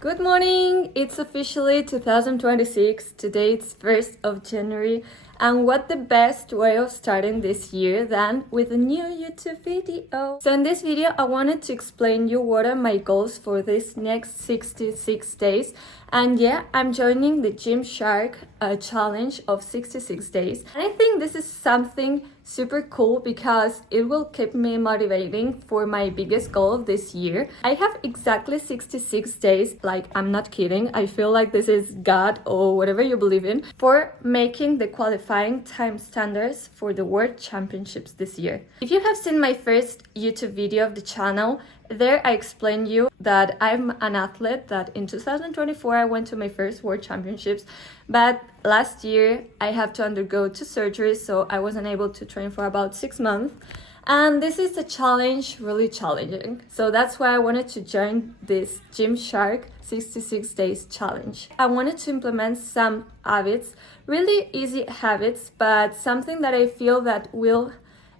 Good morning! It's officially 2026. Today it's 1st of January. And what the best way of starting this year than with a new YouTube video. So in this video, I wanted to explain you what are my goals for this next 66 days. And yeah, I'm joining the Gymshark challenge of 66 days. And I think this is something super cool because it will keep me motivating for my biggest goal of this year. I have exactly 66 days, like I'm not kidding. I feel like this is God or whatever you believe in, for making the qualifying time standards for the World Championships this year. If you have seen my first YouTube video of the channel, there I explained you that I'm an athlete, that in 2024 I went to my first World Championships, but last year I had to undergo 2 surgeries, so I wasn't able to train for about 6 months. And this is a challenge, really challenging. So that's why I wanted to join this Gymshark 66 days challenge. I wanted to implement some habits, really easy habits, but something that I feel that will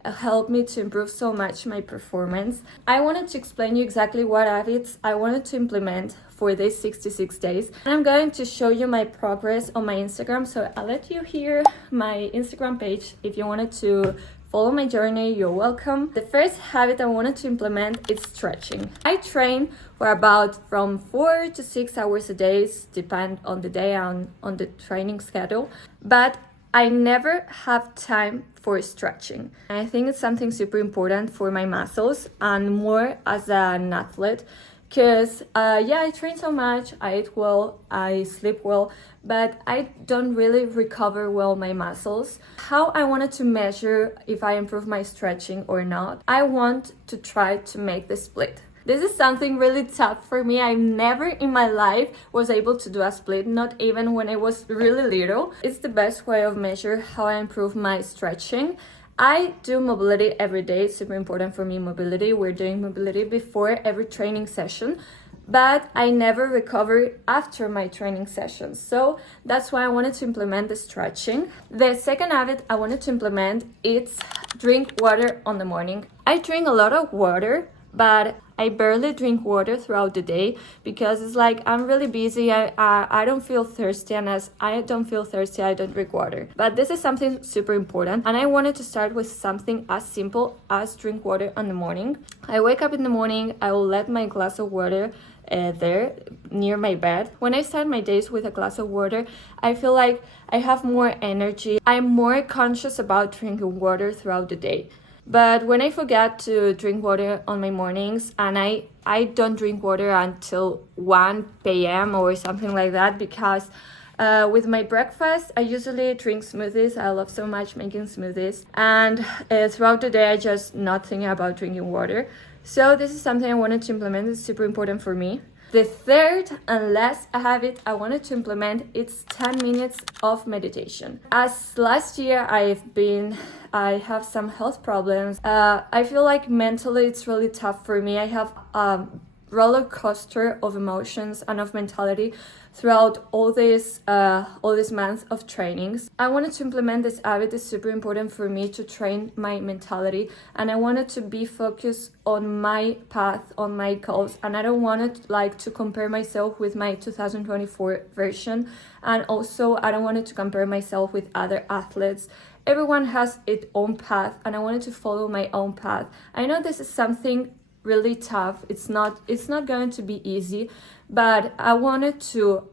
help me to improve so much my performance. I wanted to explain you exactly what habits I wanted to implement for these 66 days. And I'm going to show you my progress on my Instagram. So I'll let you hear my Instagram page. If you wanted to follow my journey, you're welcome. The first habit I wanted to implement is stretching. I train for about from 4 to 6 hours a day, depend on the day and on the training schedule. But I never have time for stretching. And I think it's something super important for my muscles and more as an athlete. Because, I train so much, I eat well, I sleep well, but I don't really recover well my muscles. How I wanted to measure if I improve my stretching or not, I want to try to make the split. This is something really tough for me. I never in my life was able to do a split, not even when I was really little. It's the best way of measure how I improve my stretching. I do mobility every day. It's super important for me, mobility. We're doing mobility before every training session, but I never recover after my training sessions. So that's why I wanted to implement the stretching. The second habit I wanted to implement is drink water on the morning. I drink a lot of water, but I barely drink water throughout the day because it's like I'm really busy. I don't feel thirsty, and as I don't feel thirsty, I don't drink water. But this is something super important, and I wanted to start with something as simple as drink water in the morning. I wake up in the morning, I will let my glass of water there near my bed. When I start my days with a glass of water, I feel like I have more energy. I'm more conscious about drinking water throughout the day. But when I forget to drink water on my mornings, and I don't drink water until 1 p.m. or something like that, because with my breakfast, I usually drink smoothies. I love so much making smoothies. And throughout the day, I just not thinking about drinking water. So this is something I wanted to implement. It's super important for me. The third and last habit I wanted to implement is 10 minutes of meditation. As last year I have some health problems. I feel like mentally it's really tough for me. I have a roller coaster of emotions and of mentality throughout all this month of trainings. I wanted to implement this habit. It's super important for me to train my mentality, and I wanted to be focused on my path, on my goals, and I don't want to compare myself with my 2024 version, and also I don't want to compare myself with other athletes. Everyone has its own path, and I wanted to follow my own path. I know this is something really tough. It's not going to be easy, but I wanted to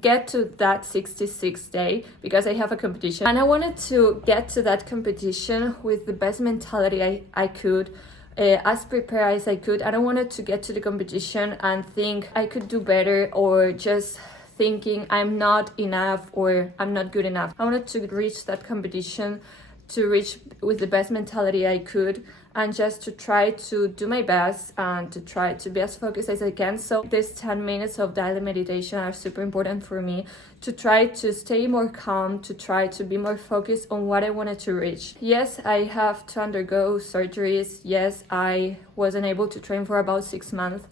get to that 66 day because I have a competition, and I wanted to get to that competition with the best mentality I could, as prepared as I could. I don't wanted to get to the competition and think I could do better, or just thinking I'm not enough or I'm not good enough. I wanted to reach that competition, to reach with the best mentality I could, and just to try to do my best and to try to be as focused as I can. So these 10 minutes of daily meditation are super important for me, to try to stay more calm, to try to be more focused on what I wanted to reach. Yes, I have to undergo surgeries. Yes, I wasn't able to train for about 6 months,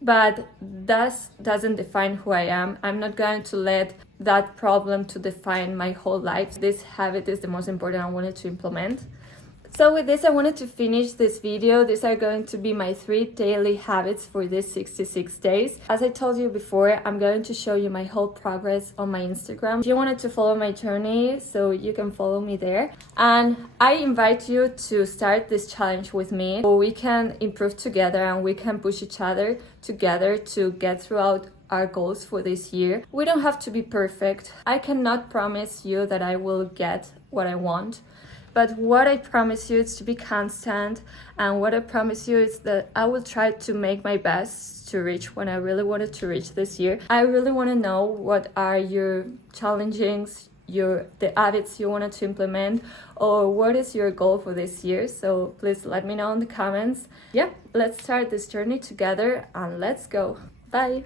but that doesn't define who I am. I'm not going to let that problem to define my whole life. This habit is the most important I wanted to implement. So with this, I wanted to finish this video. These are going to be my 3 daily habits for these 66 days. As I told you before, I'm going to show you my whole progress on my Instagram. If you wanted to follow my journey, so you can follow me there. And I invite you to start this challenge with me, so we can improve together and we can push each other together to get throughout our goals for this year. We don't have to be perfect. I cannot promise you that I will get what I want. But what I promise you is to be constant, and what I promise you is that I will try to make my best to reach what I really wanted to reach this year. I really want to know what are your challengings, the habits you wanted to implement, or what is your goal for this year. So please let me know in the comments. Yeah, let's start this journey together and let's go. Bye!